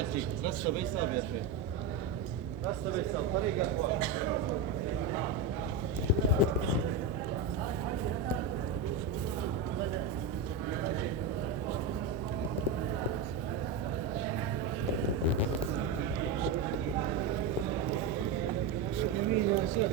حجي رسه بيساب يا شيخ، رسه بيساب طريق اخوان. جميل يا شيخ.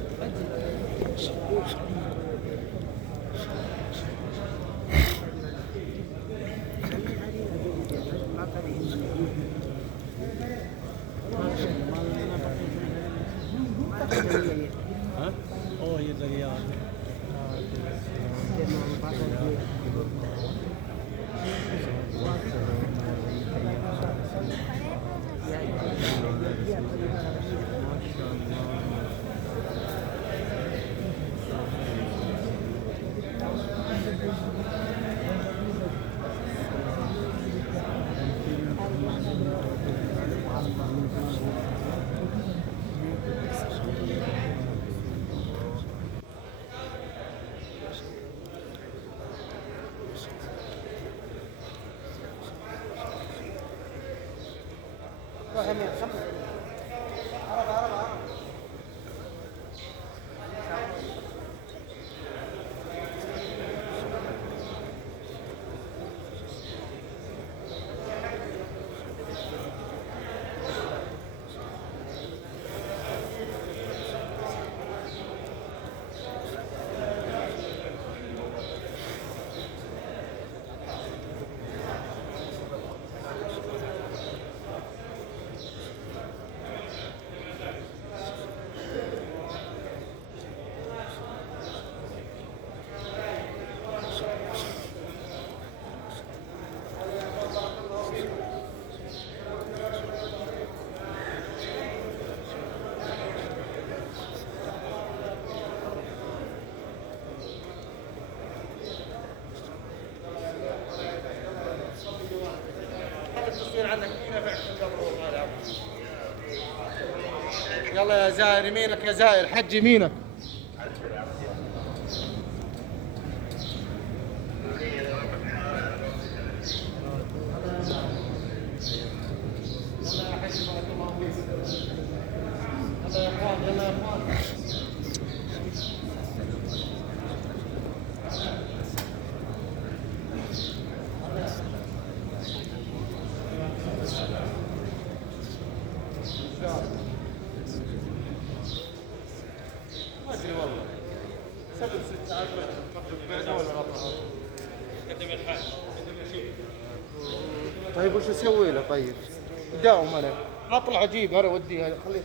ها؟ اوه هي الرياض. يلا يا زائر يمينك يا زائر، حج يمينك. يلا يا اخوان، يلا يا اخوان. ما ادري والله 7 6 بعنا ولا غلط. قدم الحاج، قدم يا شيخ. طيب وش اسوي له؟ طيب داوم انا اطلع اجيب انا اوديها خليه.